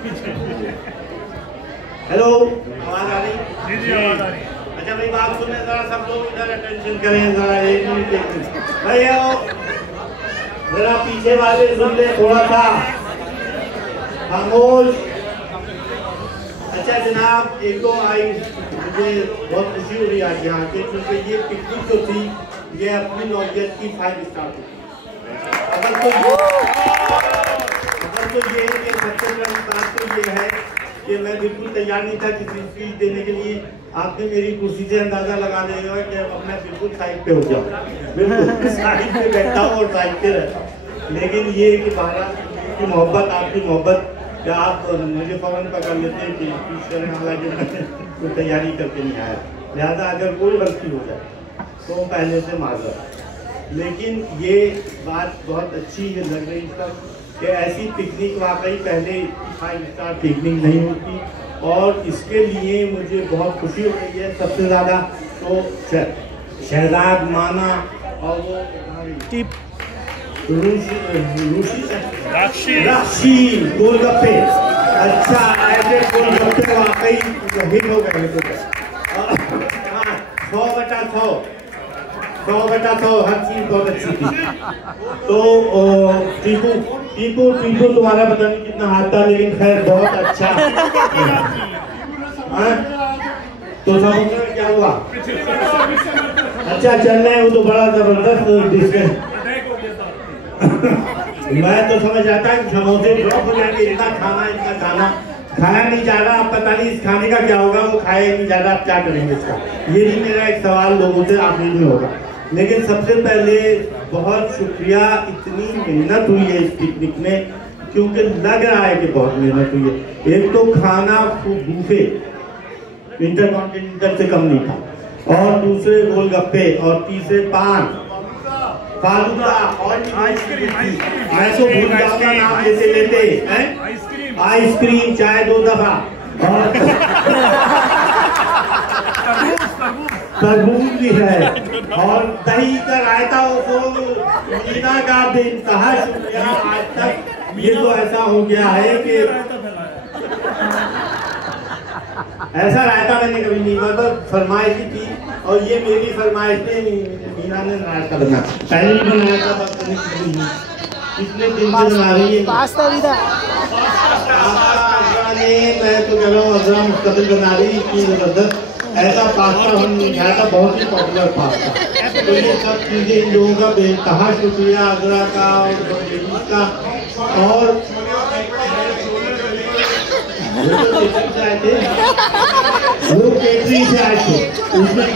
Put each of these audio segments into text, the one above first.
Hello, आवाज आ रही? जी आवाज आ रही। अच्छा मेरी बात सुनने जरा, सब लोग इधर अटेंशन करें जरा, एक मिनट भैया जरा पीछे वाले सुन ले थोड़ा सा खामोश। अच्छा जनाब, एक तो आई मुझे बहुत खुशी हो रही आज यहाँ के, क्योंकि ये पिकनिक जो थी ये अपनी नौजत की 5 स्टार थी। अगर तो ये कि सबसे बड़ी बात तो ये है कि मैं बिल्कुल तैयार नहीं था किसी स्पीच देने के लिए। आपने मेरी कुर्सी से अंदाजा लगा लिया है कि अब मैं बिल्कुल साइड पे हो जाऊँ, बिल्कुल साइड पे बैठा हूँ और साइड पे रहता हूँ। लेकिन ये कि भारत की मोहब्बत, आपकी मोहब्बत, क्या आप मुझे फौरन पकड़ लेते हैं कि स्पीच करने वाला कि मैं कोई तैयारी करके नहीं आया, लिहाजा अगर कोई गलती हो जाए तो पहले से माजूर। लेकिन ये बात बहुत अच्छी है लग रही सब कि ऐसी पिकनिक वाकई पहले 5 स्टार पिकनिक नहीं होती, और इसके लिए मुझे बहुत खुशी हो रही है। सबसे ज़्यादा तो शहजाद माना और वो राक्षी गोलगप्पे, अच्छा ऐसे गोलगप्पे वाकई हिट हो गए। 100/100 हर चीज बहुत अच्छी थी। तो टीपू तुम्हारा पता नहीं कितना हाथ था, लेकिन खैर बहुत अच्छा। तो समुद्र में क्या हुआ? अच्छा चल रहे हैं, वो तो बड़ा जबरदस्त डिस्कस। मैं तो समझ आता है समोसे ड्रॉप हो जाएंगे, इतना खाना खाया नहीं जा रहा। अब पता नहीं इस खाने का क्या होगा, वो खाए नहीं जा रहा, आप क्या करेंगे इसका? ये भी मेरा एक सवाल लोगों से आखिरी में होगा। लेकिन सबसे पहले बहुत शुक्रिया, इतनी मेहनत हुई है इस पिकनिक में, क्योंकि लग रहा है कि बहुत मेहनत हुई है। एक तो खाना बूफे इंटरकॉन्टिनेंटल से कम नहीं था, और दूसरे गोलगप्पे, और तीसरे पान, फालूदा और मैं तो भूल जाऊंगा नाम लेते लेते, आइसक्रीम चाहे 2 दफा, और तरबूज भी है, और दही का रायता। मीना का बेइंतहा शुक्रिया। आज तक ये तो ऐसा हो गया है कि ऐसा रायता मैंने कभी नहीं, मतलब फरमाइश थी, और ये मेरी फरमाइश पे मीना ने रायता बना, पहले भी बनाया था, कितने दिन से बना रही है पास्ता भी था। मैं तो कह रहा हूँ अजरा मुस्तकिल बना रही थी, जबरदस्त ऐसा पास्ता हम नहीं खाया था, बहुत ही पॉपुलर पास्ता। तो ये सब चीजें इन लोगों का बेइंतहा शुक्रिया, अजरा का और का। और वो केटरिंग से आए थे, उसमें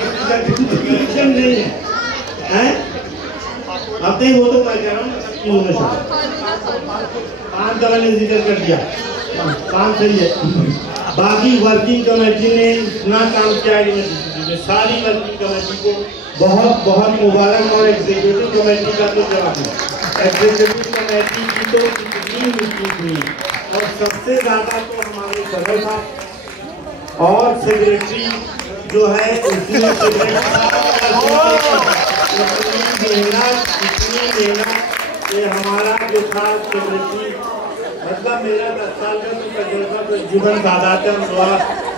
नहीं है। अब नहीं, वो तो मैं कह रहा हूँ 5 दफा ने जिक्र कर दिया, 5 सही है। बाकी वर्किंग कमेटी ने इतना काम किया है, सारी वर्किंग कमेटी को बहुत बहुत मुबारक, और एग्जीक्यूटिव कमेटी का तो जवाब है। एग्जीक्यूटिव कमेटी की तो कितनी मीटिंग हुई, और सबसे ज़्यादा तो हमारे सदर साहब और सेक्रेटरी जो है इतनी मेहनत कि हमारा जो था सेक्रेटरी, मतलब मेरा 10 साल का तो तजुर्बा जीवन सादात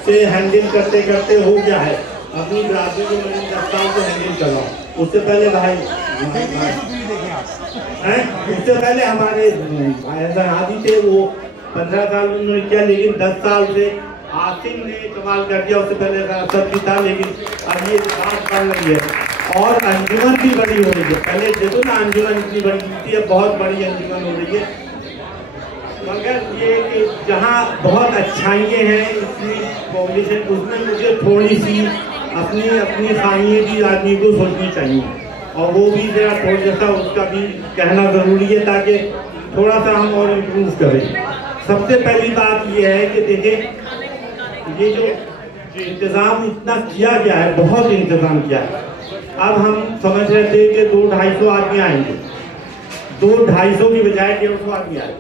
से हैंडल करते करते हो गया है। अपनी बिरादरी को मैंने 10 साल से हैंडल कर रहा हूँ। उससे पहले भाई उससे पहले हमारे आदि थे, वो 15 साल उन्होंने किया, लेकिन 10 साल से आसिम ने कमाल कर दिया। उससे पहले सब भी था, लेकिन अब ये बात बढ़ रही है, और अंजुमन भी बड़ी हो रही है। पहले देखो ना, अंजुमन इतनी बड़ी थी, अब बहुत बड़ी अंजुमन हो रही है। मगर ये कि जहाँ बहुत अच्छाइयाँ हैं इतनी पॉपुलेशन, उसमें मुझे थोड़ी सी अपनी खामियाँ भी आदमी को सोचनी चाहिए, और वो भी जरा थोड़ा सा उसका भी कहना ज़रूरी है, ताकि थोड़ा सा हम और इम्प्रूव करें। सबसे पहली बात ये है कि देखें, ये जो इंतज़ाम इतना किया गया है, बहुत इंतज़ाम किया है। अब हम समझ रहे थे कि 200-250 आदमी आएंगे, 200-250 की बजाय 150 आदमी आए,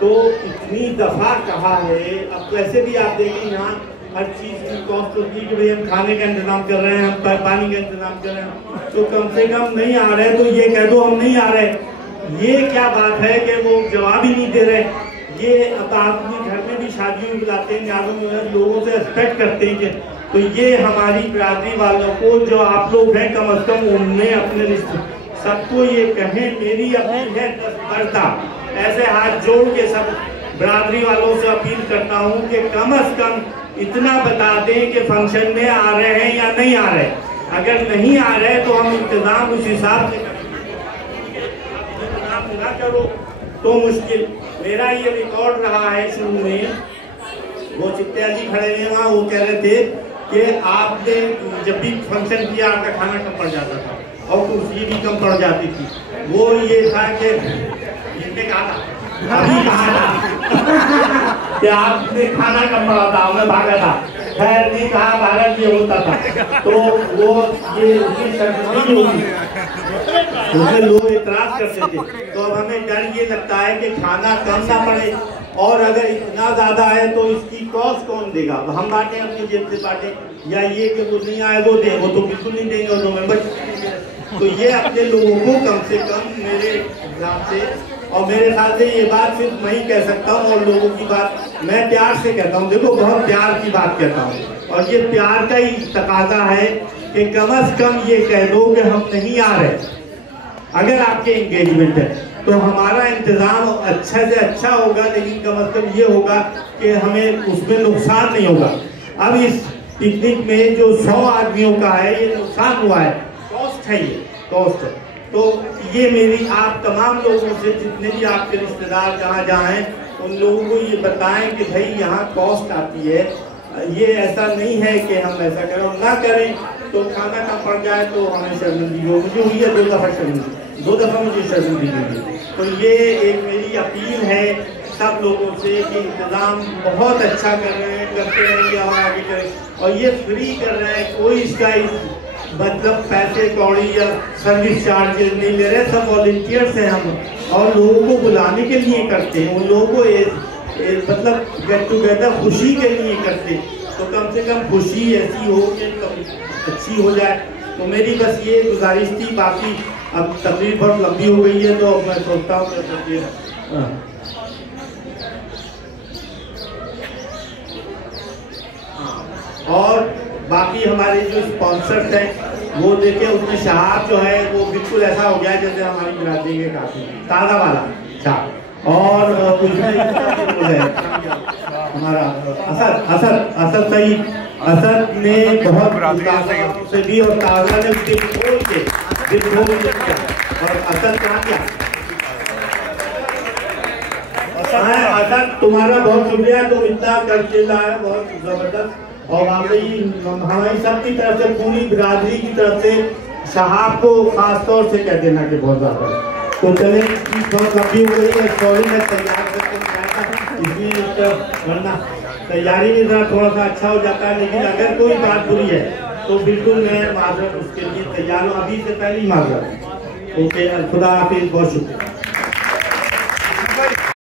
तो इतनी दफा कहा है। अब वैसे भी आप देखें यहाँ हर चीज़ की कॉस्ट होती है कि भाई हम खाने का इंतजाम कर रहे हैं, हम पानी का इंतजाम कर रहे हैं, तो कम से कम नहीं आ रहे तो ये कह दो हम नहीं आ रहे। ये क्या बात है कि वो जवाब ही नहीं दे रहे, ये अब आदमी घर में भी शादियों में बुलाते हैं, न्याजों में लोगों से एक्सपेक्ट करते हैं कि तो ये हमारी बिरादरी वालों को जो आप लोग हैं कम से कम उनमें अपने रिश्ते सबको ये कहें, मेरी अपील है दस्ता ऐसे हाथ जोड़ के सब बिरादरी वालों से अपील करता हूँ कि कम से कम इतना बता दें कि फंक्शन में आ रहे हैं या नहीं आ रहे। अगर नहीं आ रहे तो हम इंतजाम उस हिसाब से ना करो तो मुश्किल। मेरा ये रिकॉर्ड रहा है शुरू में, वो चित्तिया जी खड़े हुए वहाँ, वो कह रहे थे कि आपने जब भी फंक्शन किया आपका खाना कम पड़ जाता था और कुर्सी भी कम पड़ जाती थी। वो ये था कि इनने कहा था, अभी कहा था कि आपने खाना कम पड़ा था, मैं भागा था। खैर नहीं कहा, भागा ये होता था तो वो ये उसकी शर्त नहीं होती, उसमें लोग इतराज करते थे। तो अब हमें डर ये लगता है कि खाना कम ना पड़े, और अगर इतना ज्यादा है तो इसकी कॉस्ट कौन देगा? हम बांटे अपनी जेब से बांटे, या ये कि वो नहीं आए वो दे, वो तो बिल्कुल नहीं देंगे, वो मेंबर। तो ये अपने लोगों को कम से कम मेरे हिसाब से, और मेरे ख्याल से ये बात सिर्फ मैं ही कह सकता हूँ और लोगों की बात मैं प्यार से कहता हूँ। देखो बहुत प्यार की बात कहता हूँ, और ये प्यार का ही तकाजा है कि कम से कम ये कह दो कि हम नहीं आ रहे। अगर आपके एंगेजमेंट है तो हमारा इंतजाम अच्छा से अच्छा होगा, लेकिन कम से कम ये होगा कि हमें उसमें नुकसान नहीं होगा। अब इस पिकनिक में जो 100 आदमियों का है ये नुकसान हुआ है, कॉस्ट है, ये कॉस्ट है। तो ये मेरी आप तमाम लोगों से, जितने भी आपके रिश्तेदार जहाँ जहाँ हैं, उन लोगों को ये बताएं कि भाई यहाँ कॉस्ट आती है। ये ऐसा नहीं है कि हम ऐसा करें और ना करें तो खाना कम पड़ जाए तो हमें शर्मिंदगी हो। मुझे हुई है 2 दफ़ा शर्मिंदगी, 2 दफ़ा मुझे शर्मिंदगी हुई। तो ये एक मेरी अपील है सब लोगों से कि इंतज़ाम बहुत अच्छा कर रहे हैं, करते रहेंगे और आगे करें। और ये फ्री कर रहे हैं, कोई इसका मतलब पैसे कौड़ी या सर्विस चार्जेस नहीं ले रहे, सब वॉलंटियर्स हैं हम, और लोगों को बुलाने के लिए करते हैं। उन लोगों को मतलब गेट टुगेदर खुशी के लिए करते, तो कम से कम खुशी ऐसी हो कि अच्छी हो जाए। तो मेरी बस ये गुजारिश थी, बाकी अब तकरीर बहुत लंबी हो गई है तो मैं सोचता हूँ और बाकी हमारे जो स्पॉन्सर्स हैं वो देखे, उसमें शहाब जो है वो बिल्कुल ऐसा हो गया जैसे हमारी बिरादरी के काफी ताज़ा वाला शहाब, और हमारा असद सईद, असद ने बहुत से भी और ताज़ा ने और असद कहाँ गया? असद तुम्हारा बहुत शुक्रिया, तुम इतना करके लाए, बहुत जबरदस्त। और वाकई हमारी सबकी तरफ से, पूरी बिरादरी की तरफ से शहाब को खास तौर से कह देना कि बहुत ज़्यादा। तो चले बहुत लंबी हो गई है, सॉरी मैं तैयार करके इसलिए, वरना तैयारी में ज़रा थोड़ा सा अच्छा हो जाता है। लेकिन अगर कोई बात बुरी है तो बिल्कुल मैं माजरत उसके लिए तैयार हूँ, अभी से पहले ही माजरत। ओके, खुदा हाफिज़, बहुत शुक्रिया।